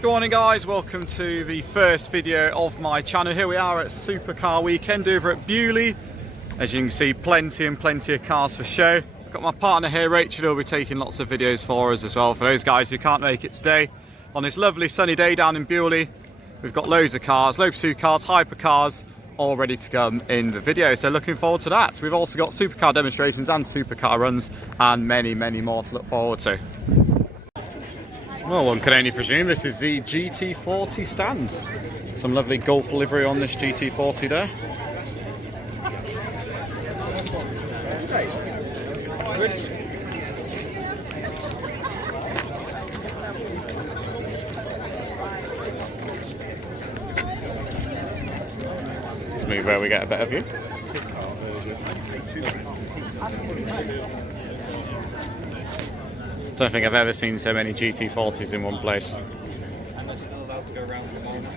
Good morning guys, welcome to the first video of my channel. Here we are at Supercar Weekend over at Beaulieu. As you can see, plenty and plenty of cars for show. I've got my partner here, Rachel, who will be taking lots of videos for us as well. For those guys who can't make it today, on this lovely sunny day down in Beaulieu, we've got loads of cars, loads of supercars, hypercars, all ready to come in the video. So looking forward to that. We've also got supercar demonstrations and supercar runs and many, many more to look forward to. Well, one can only presume this is the GT40 stand. Some lovely Gulf livery on this GT40 there. Let's move where we get a better view. I don't think I've ever seen so many GT40s in one place. And they're still allowed to go around at the moment.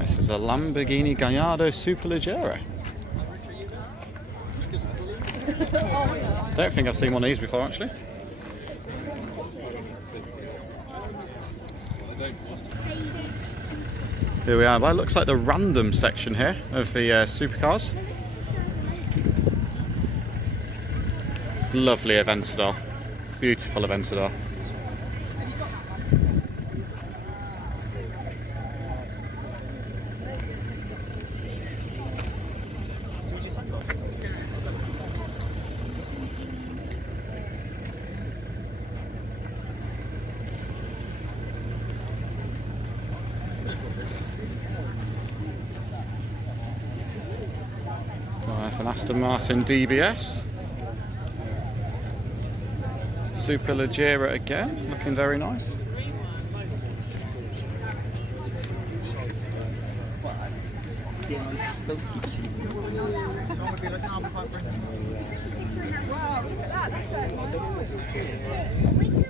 This is a Lamborghini Superleggera. I don't think I've seen one of these before actually. Here we are, well, it looks like the random section here of the supercars. Lovely Aventador, beautiful Aventador. That's an Aston Martin DBS. Superleggera again, looking very nice.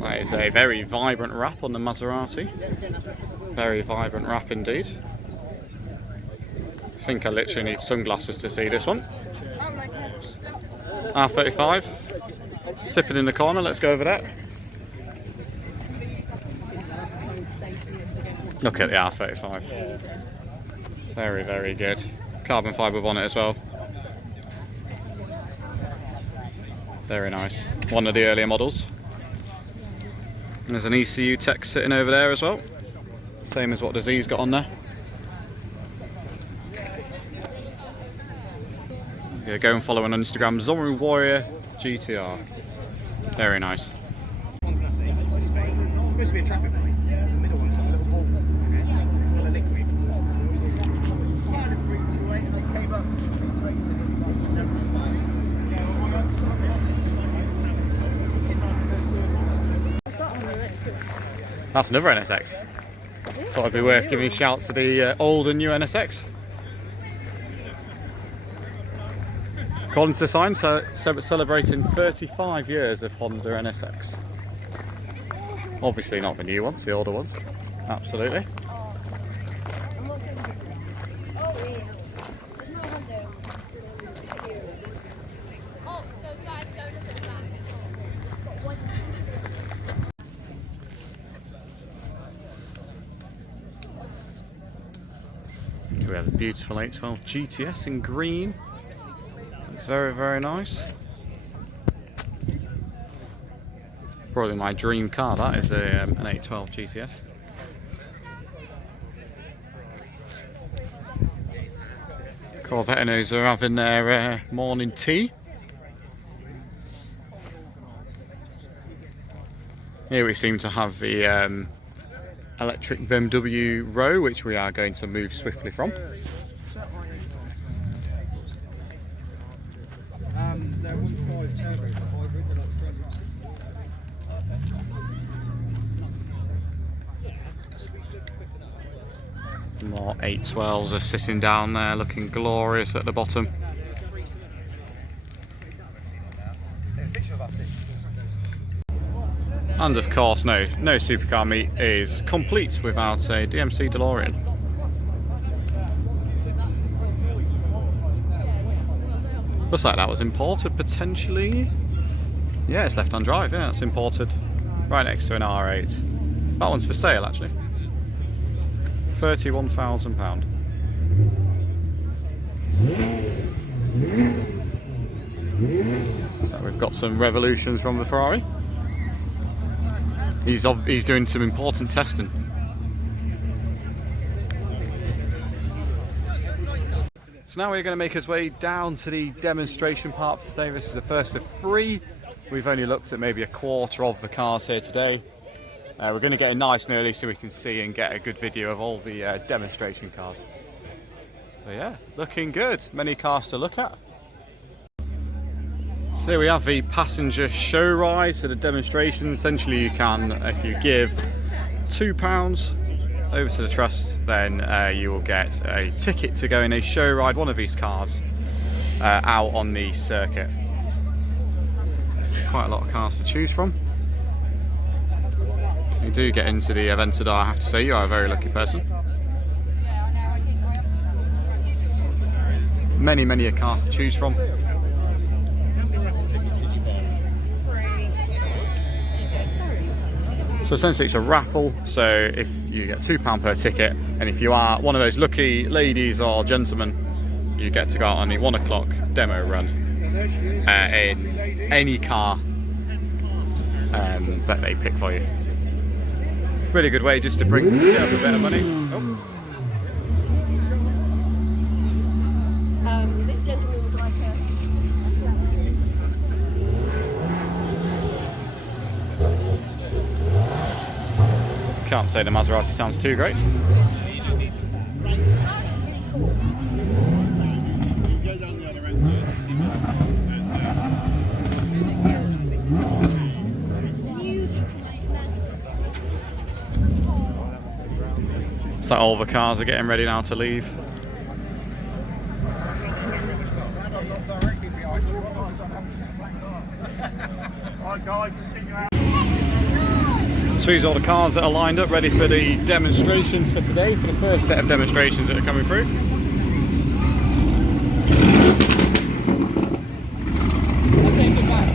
That is a very vibrant wrap on the Maserati. Very vibrant wrap indeed. I think I literally need sunglasses to see this one. R35, sipping in the corner, let's go over that. Look at the R35. Very, very good. Carbon fibre bonnet as well. Very nice. One of the earlier models. And there's an ECU tech sitting over there as well. Same as what the Z's got on there. Yeah, go and follow on Instagram, Zoru Warrior GTR. Very nice. Supposed to be a traffic light. The middle one's got a little ball. It's still a liquid. That's another NSX. Thought it'd be worth giving a shout to the old and new NSX. According to the sign, celebrating 35 years of Honda NSX. Obviously not the new ones, the older ones. Absolutely. We have a beautiful 812 GTS in green. Looks very, very nice. Probably my dream car, that is an 812 GTS. Corvettinos are having their morning tea. Here we seem to have the electric BMW row, which we are going to move swiftly from. More 812s are sitting down there looking glorious at the bottom. And of course, no supercar meet is complete without a DMC DeLorean. Looks like that was imported potentially. Yeah, it's left on drive. Yeah, it's imported. Right next to an R8. That one's for sale actually. £31,000. So we've got some revolutions from the Ferrari. He's doing some important testing. So now we're going to make our way down to the demonstration part for today. This is the first of 3. We've only looked at maybe a quarter of the cars here today. We're going to get in nice and early so we can see and get a good video of all the demonstration cars. But yeah, looking good. Many cars to look at. So here we have the passenger show ride. So the demonstration, essentially you can, if you give £2 over to the trust, then you will get a ticket to go in a show ride one of these cars out on the circuit. Quite a lot of cars to choose from. You do get into the Aventador, I have to say, you are a very lucky person. Many a cars to choose from. So essentially it's a raffle, so if you get £2 per ticket, and if you are one of those lucky ladies or gentlemen, you get to go out on the 1 o'clock demo run in any car that they pick for you. Really good way just to bring up a bit of money. Oh. This gentleman would like a... Can't say the Maserati sounds too great. So all the cars are getting ready now to leave. So these are all the cars that are lined up ready for the demonstrations for today, for the first set of demonstrations that are coming through. I'll take it back.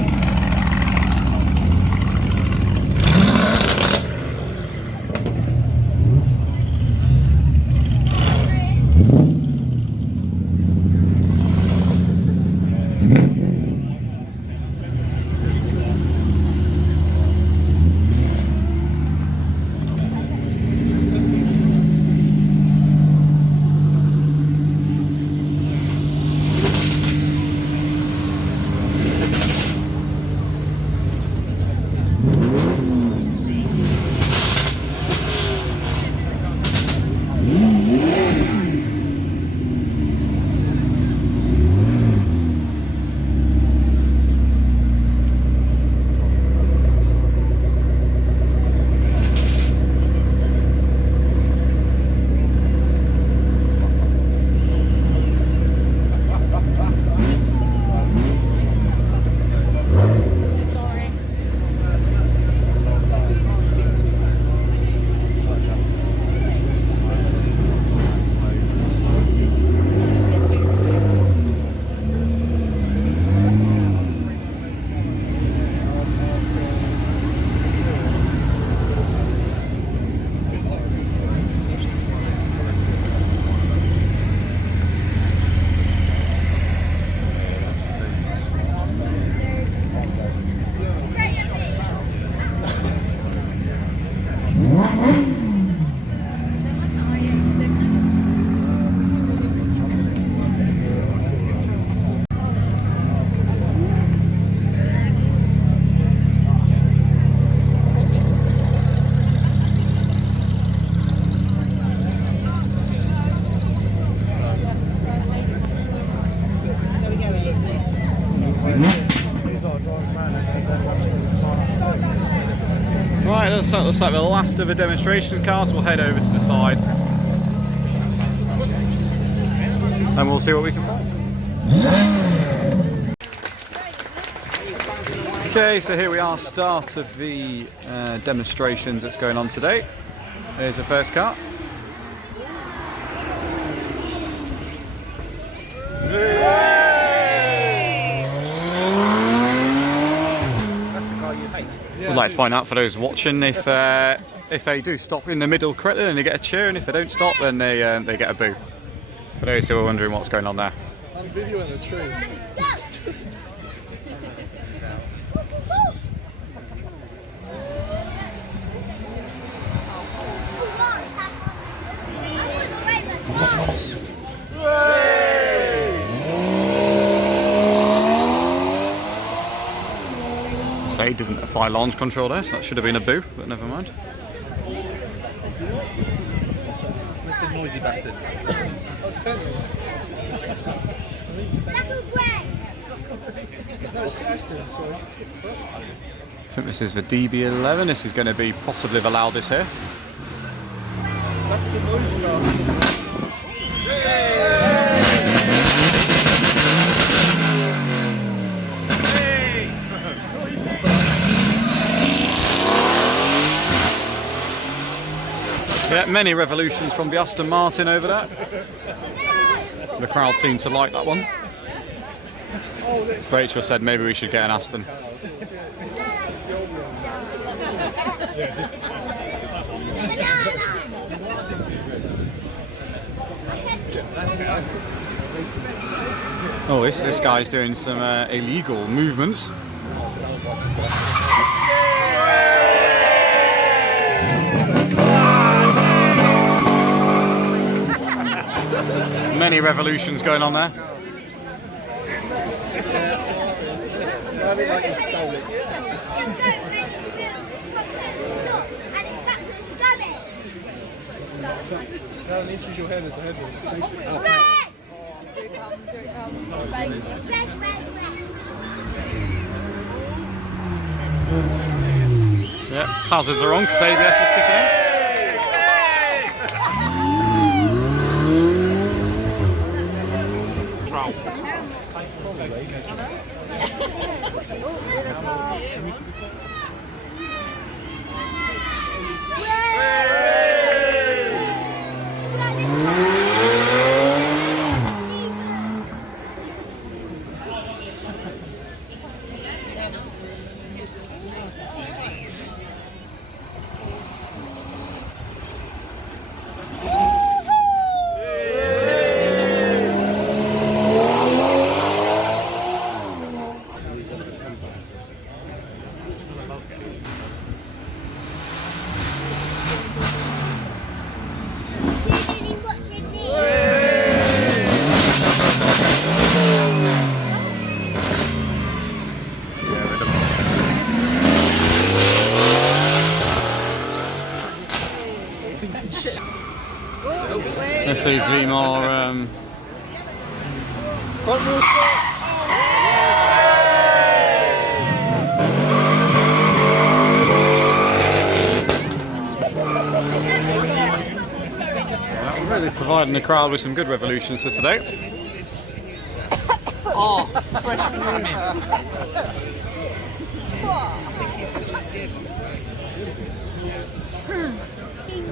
Right, looks like the last of the demonstration cars. We'll head over to the side and we'll see what we can find. Okay, so here we are, start of the demonstrations that's going on today. There's the first car. Yay! I'd like to point out for those watching, if they do stop in the middle correctly, then they get a cheer, and if they don't stop, then they get a boo. For those who are wondering what's going on there. I'm videoing a tree. Say didn't apply launch control there, so that should have been a boo, but never mind. Mr. Noisy Bastard. I think this is the DB11. This is going to be possibly the loudest here. That's the noise master. Yeah, many revolutions from the Aston Martin over that. The crowd seemed to like that one. Rachel said maybe we should get an Aston. Oh, this guy's doing some illegal movements. Many revolutions going on there. No, at least use your head as a headrest. Yeah, hazards are on because ABS is kicking in. This is the more Front wheel start. really providing the crowd with some good revolutions for today. Oh, fresh from the mist. I think he's because he's dead on this thing.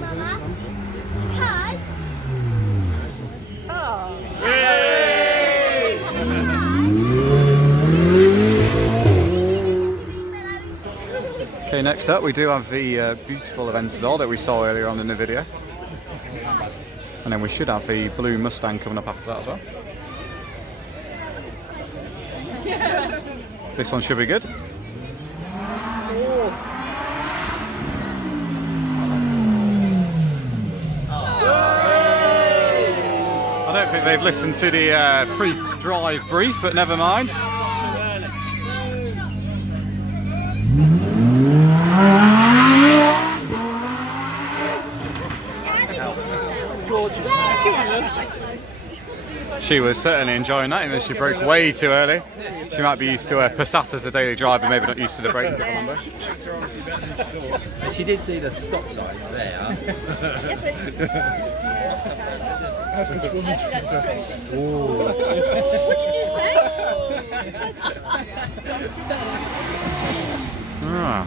Mama. Hi. Oh. Okay, next up we do have the beautiful Aventador that we saw earlier on in the video. And then we should have the blue Mustang coming up after that as well. This one should be good. I don't think they've listened to the pre-drive brief, but never mind. She was certainly enjoying that, even though she broke way too early. She might be used to Passat as a daily driver, maybe not used to the brakes. She did see the stop sign there. What did you say? No.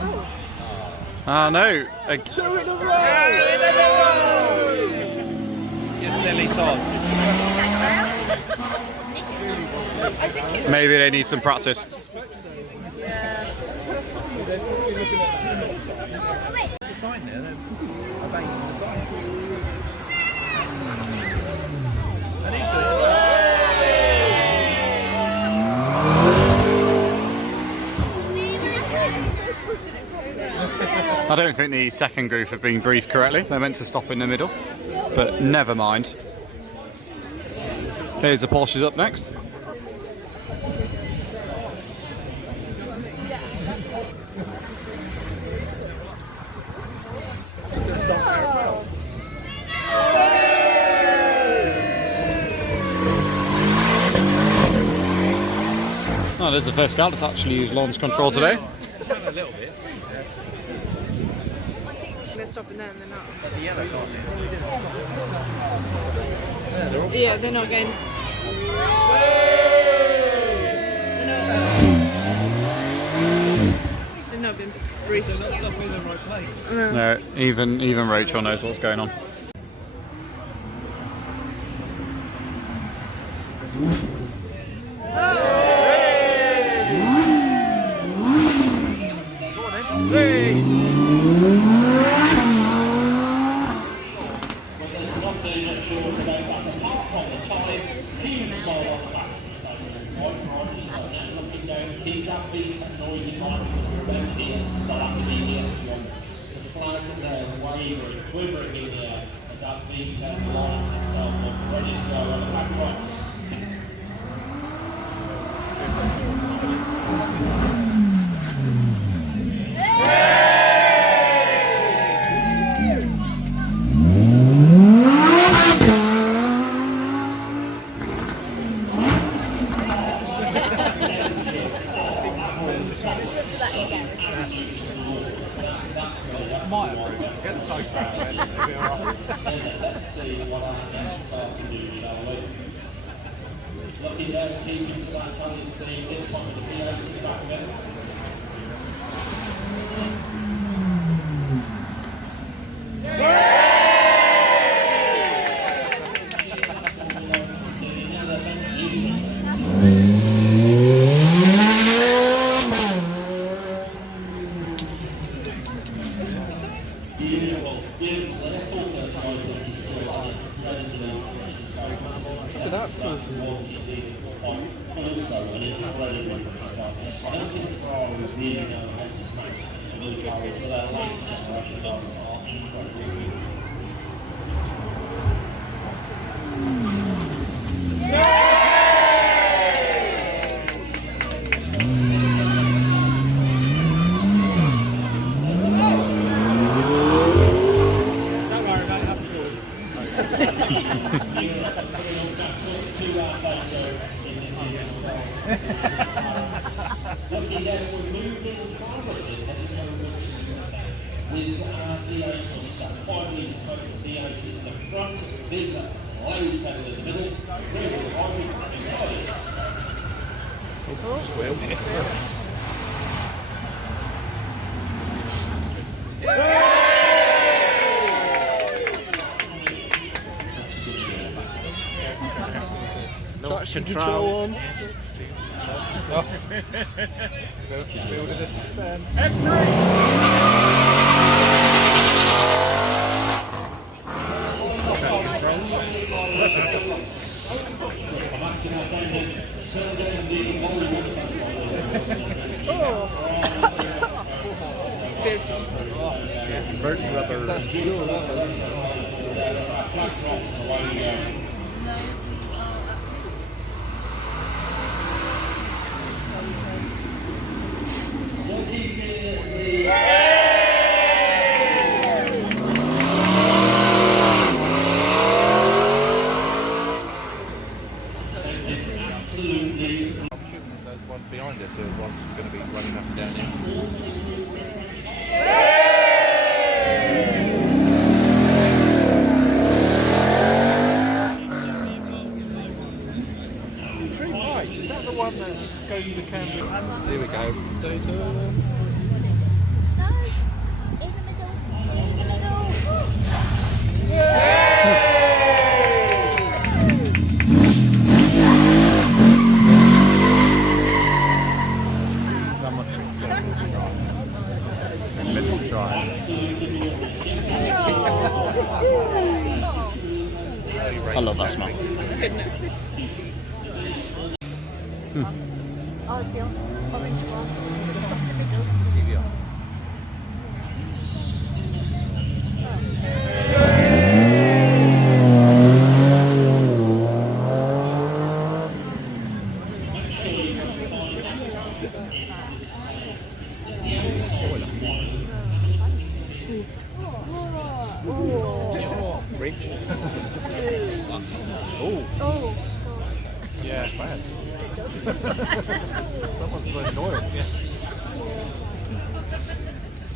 You silly sod. Maybe they need some practice. here. They're banging to the side. And he's doing it well. I don't think the second group have been briefed correctly. They're meant to stop in the middle, but never mind. Here's the Porsches up next. Oh, there's the first car that's actually used launch control today. A little bit. They're stopping there and they're not. The yellow car here. Yeah, they're not going. They've not been briefed. They're not stopping in the right place. No, even Rachel knows what's going on. Looking down, keep that V10 noise in mind because we're about to hear the Lamborghini SLR. The flag there wavering, quivering in the air as that V10 lines itself up, ready to go on the flag drops. Let's see what our next car can do, shall we? Looking down, keeping to that Italian theme, this time with the V8 to the back of it. Beautiful, beautiful. The full first one, I think, is still incredibly Look at that first one. also an incredibly car. I don't think Ferrari really know how to make wheel tires for their latest generation cars are incredible. Looking down, we're moving progressively heading over to with our V8 stack. 5 litre focus V8 in the front, bigger load pedal in the middle, rear driving, new tyres. Traction control on. Oh. Building a suspense. F3! I'm asking our friend to turn down the volume on some Burnt rubber. That's pure rubber. There's our flag drops and away we go. Still keeping the There's one behind us, there's one's going to be running up and down here. True lights, is that the one that goes to Cambridge? Here we go. No, in the middle. Meant to drive. I love that smell. It's good, isn't it? Oh, it's the orange one. Stop in the middle. Oh. Yeah, it's bad. Someone's burning oil.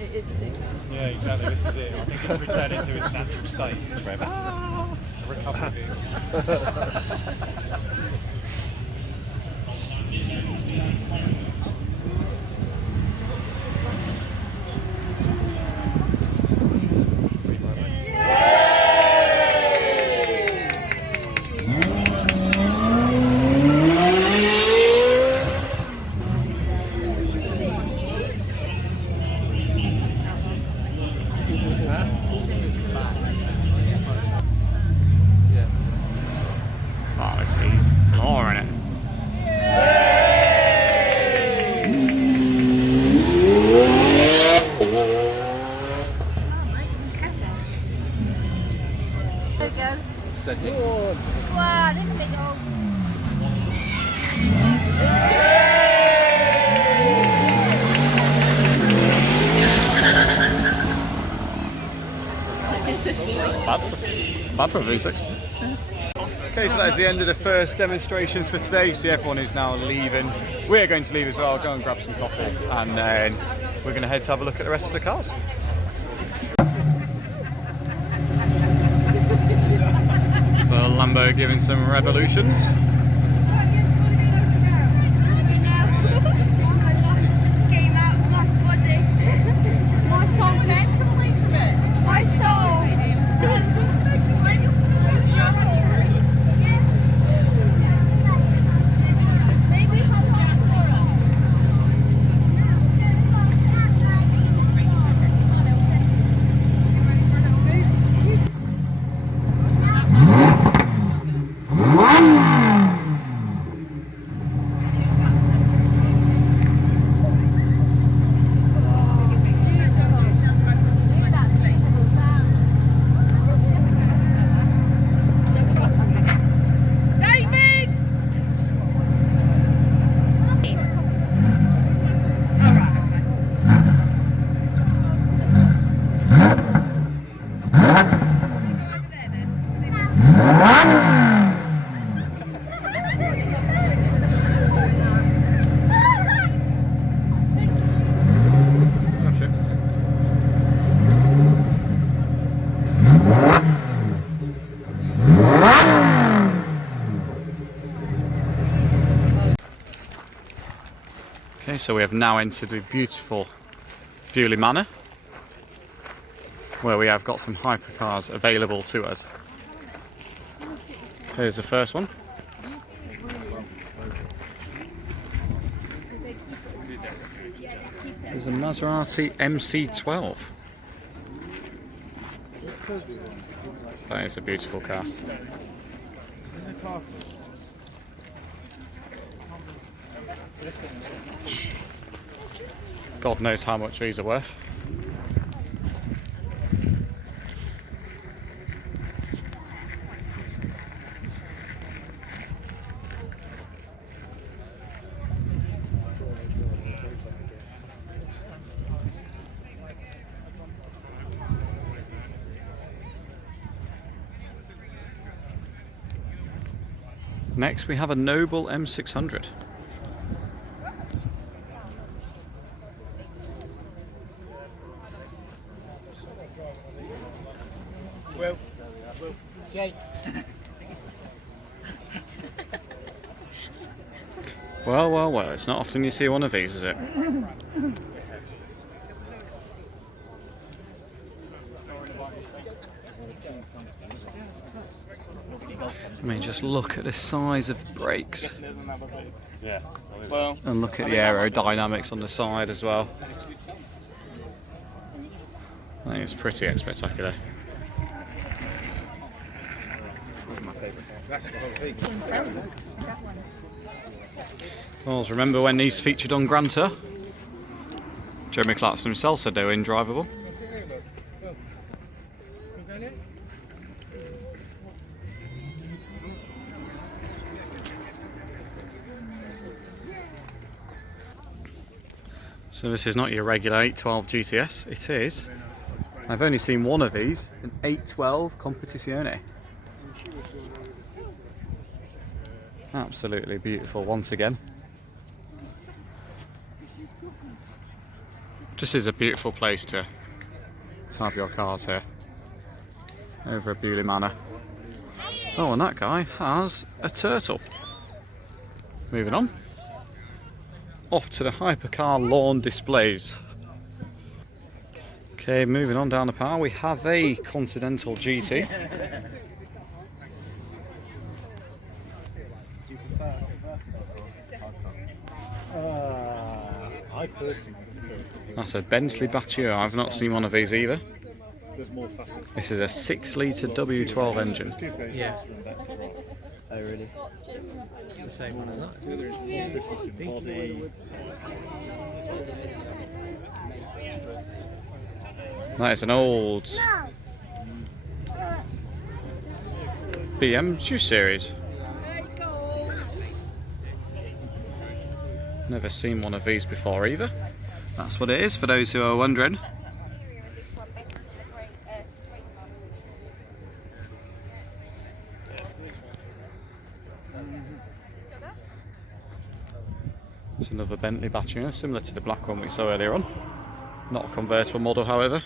It is, isn't it? Yeah, exactly. This is it. I think it's returned into its natural state. It's recovery vehicle. Oh, it's he's flooring it. There we go. Go on, in the middle. Bad for a V6. Okay, so that is the end of the first demonstrations for today. You see everyone is now leaving. We're going to leave as well, go and grab some coffee, and then we're going to head to have a look at the rest of the cars. So Lambo giving some revolutions. Okay, so we have now entered the beautiful Beaulieu Manor, where we have got some hypercars available to us. Here's the first one. There's a Maserati MC12. That is a beautiful car. God knows how much these are worth. Next we have a Noble M600. Well, it's not often you see one of these, is it? I mean, just look at the size of brakes. And look at the aerodynamics on the side as well. That is pretty spectacular. James Bond, that one. Well, remember when these featured on Grand Tour? Jeremy Clarkson himself said they were indrivable. So this is not your regular 812 GTS, it is. I've only seen one of these, an 812 Competiziones. Absolutely beautiful once again. This is a beautiful place to have your cars here. Over at Beaulieu Manor. Oh, and that guy has a turtle. Moving on. Off to the Hypercar lawn displays. Okay, moving on down the path, we have a Continental GT. I personally That's a Bentley Bacalar. I've not seen one of these either. there's more facets. This is a 6-litre W12 engine. Yeah. Oh, really? It's the same one, isn't it? There's more stiffness in the body. That is an old BM 2 Series. Never seen one of these before either. That's what it is for those who are wondering. It's another Bentley Bacalar, similar to the black one we saw earlier on. Not a convertible model, however.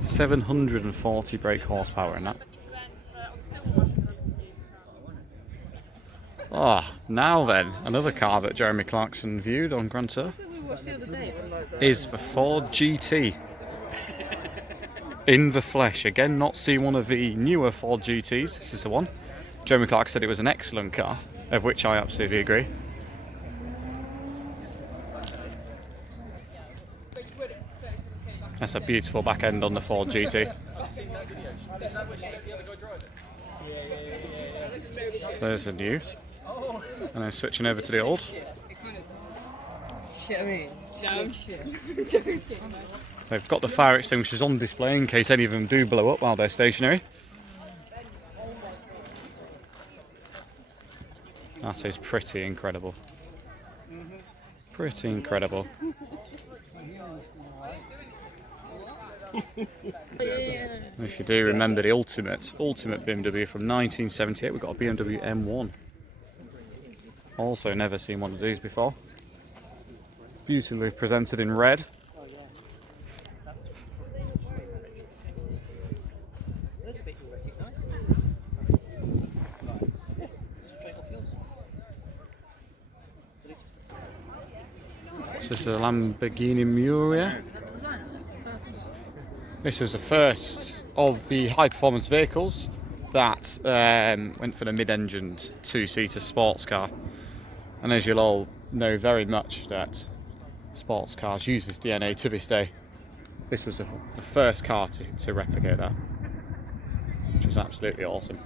.740 brake horsepower in that. Ah, now then, another car that Jeremy Clarkson viewed on Grand Tour is the Ford GT. In the flesh. Again, not seen one of the newer Ford GTs. This is the one. Jeremy Clark said it was an excellent car, of which I absolutely agree. That's a beautiful back end on the Ford GT. So there's the new. And then switching over to the old. They've got the fire extinguishers on display in case any of them do blow up while they're stationary. That is pretty incredible. Pretty incredible. If you do remember the ultimate BMW from 1978, we've got a BMW M1. Also never seen one of these before. Beautifully presented in red. This is a Lamborghini Aventador. This was the first of the high-performance vehicles that went for the mid-engined two-seater sports car. And as you'll all know very much that sports cars use this DNA to this day. This was the first car to replicate that, which was absolutely awesome.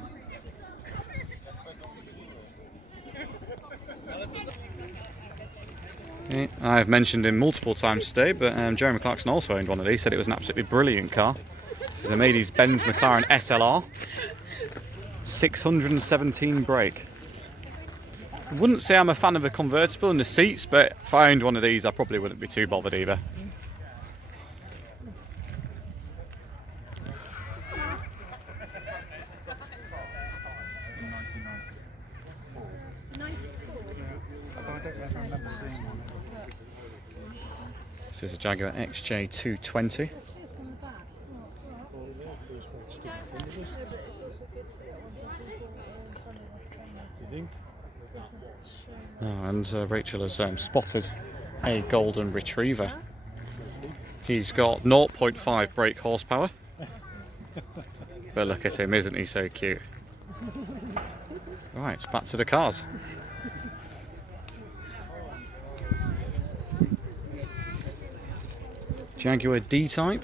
Okay, I've mentioned him multiple times today, but Jeremy Clarkson also owned one of these, said it was an absolutely brilliant car. This is a Mercedes-Benz McLaren SLR, 617 brake. I wouldn't say I'm a fan of a convertible in the seats, but if I owned one of these, I probably wouldn't be too bothered either. This is a Jaguar XJ220. Oh, and Rachel has spotted a golden retriever. He's got 0.5 brake horsepower. But look at him, isn't he so cute? Right, back to the cars. Jaguar D-Type.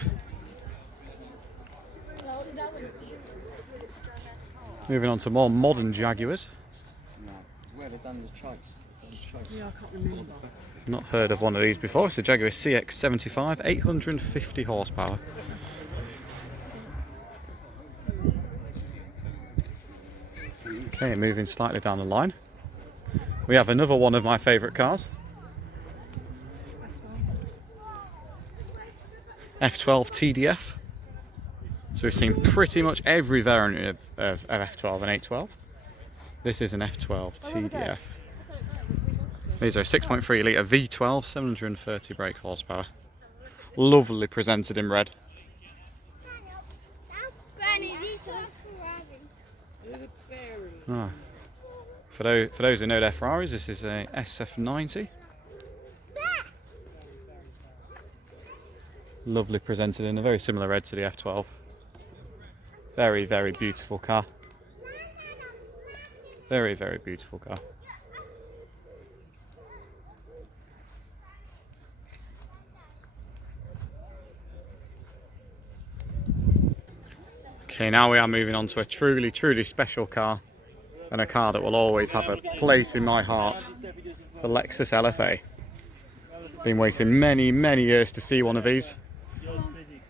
Moving on to more modern Jaguars. Where they done the chokes? Yeah, I can't remember. Not heard of one of these before. It's a Jaguar CX-75, 850 horsepower. Okay, moving slightly down the line. We have another one of my favourite cars. F12 TDF. So we've seen pretty much every variant of F12 and 812. This is an F12 TDF. These are 6.3 litre V12, 730 brake horsepower. Lovely presented in red. Ah. For those who know their Ferraris, this is a SF90. Lovely presented in a very similar red to the F12. Very, very beautiful car. Very, very beautiful car. Okay, now we are moving on to a truly, truly special car, and a car that will always have a place in my heart, the Lexus LFA. Been waiting many, many years to see one of these.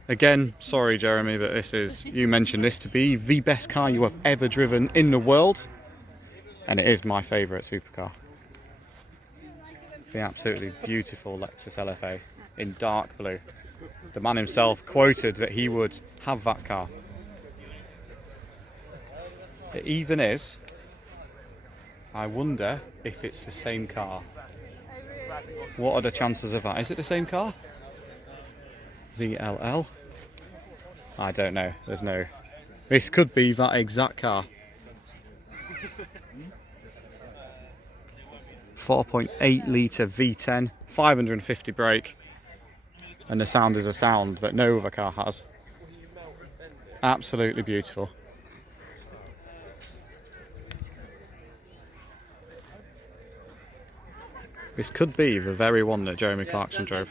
Again, sorry Jeremy, but this is, you mentioned this to be the best car you have ever driven in the world, and it is my favourite supercar. The absolutely beautiful Lexus LFA in dark blue. The man himself quoted that he would have that car. It even is. I wonder if it's the same car. What are the chances of that? Is it the same car? VLL? I don't know. There's no... This could be that exact car. 4.8 litre V10, 550 brake, and the sound is a sound that no other car has. Absolutely beautiful. This could be the very one that Jeremy Clarkson drove.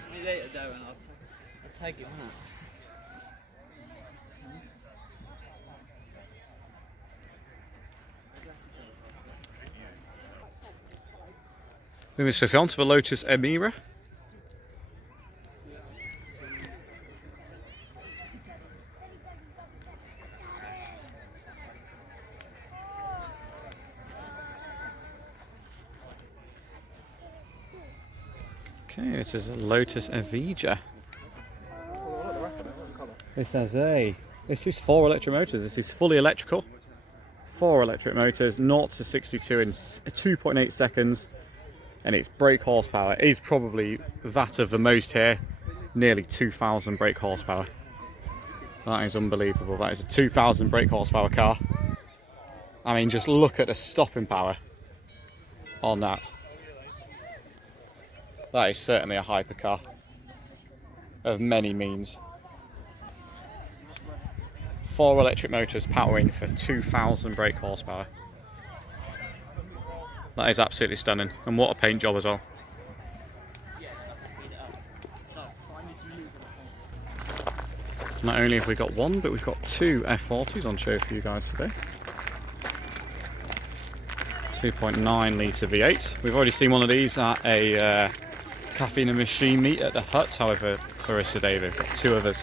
Moving swiftly on to the Lotus Emira. Okay, this is a Lotus Evija. This is 4 electric motors. This is fully electrical. 4 electric motors, 0 to 62 in 2.8 seconds. And its brake horsepower is probably that of the most here. Nearly 2,000 brake horsepower. That is unbelievable. That is a 2,000 brake horsepower car. I mean, just look at the stopping power on that. That is certainly a hypercar of many means. 4 electric motors powering for 2,000 brake horsepower. That is absolutely stunning, and what a paint job as well. Not only have we got one, but we've got 2 F40s on show for you guys today. 2.9 litre V8. We've already seen one of these at a Caffeine and Machine meet at the Hut. However, for us today they've got 2 others.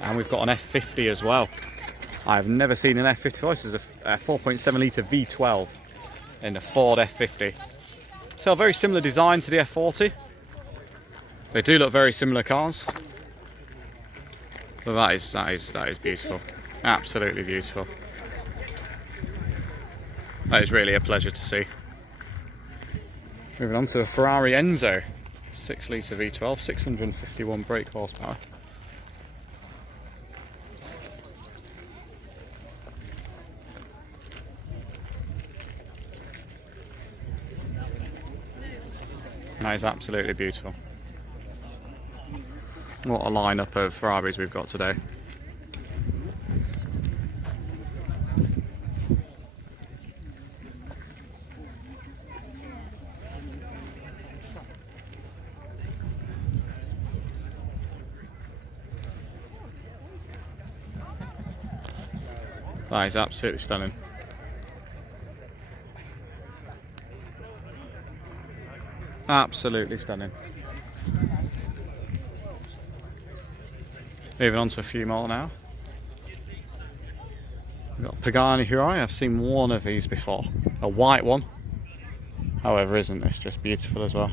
And we've got an F50 as well. I've never seen an F50 before. This is a 4.7 litre V12 in the Ford F50. So a very similar design to the F40. They do look very similar cars. But that is beautiful. Absolutely beautiful. That is really a pleasure to see. Moving on to the Ferrari Enzo. 6 litre V12, 651 brake horsepower. That is absolutely beautiful. What a lineup of Ferraris we've got today. That is absolutely stunning. Absolutely stunning. Moving on to a few more now. We've got Pagani Huayra. I've seen one of these before. A white one. However, isn't this just beautiful as well?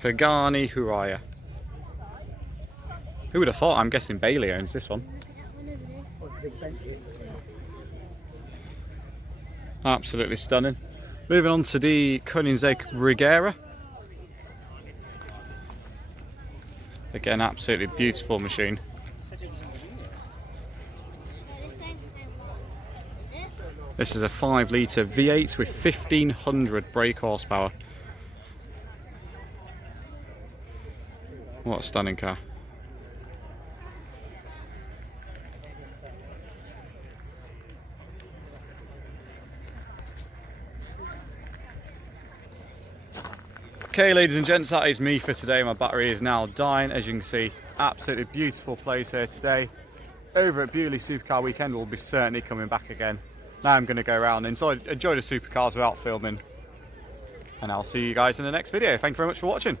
Pagani Huayra. Who would have thought? I'm guessing Bailey owns this one. Absolutely stunning. Moving on to the Koenigsegg Regera. Again, absolutely beautiful machine. This is a 5-litre V8 with 1500 brake horsepower. What a stunning car. Okay, ladies and gents, that is me for today. My battery is now dying. As you can see, absolutely beautiful place here today. Over at Beaulieu Supercar Weekend, we'll be certainly coming back again. Now I'm going to go around and enjoy the supercars without filming. And I'll see you guys in the next video. Thank you very much for watching.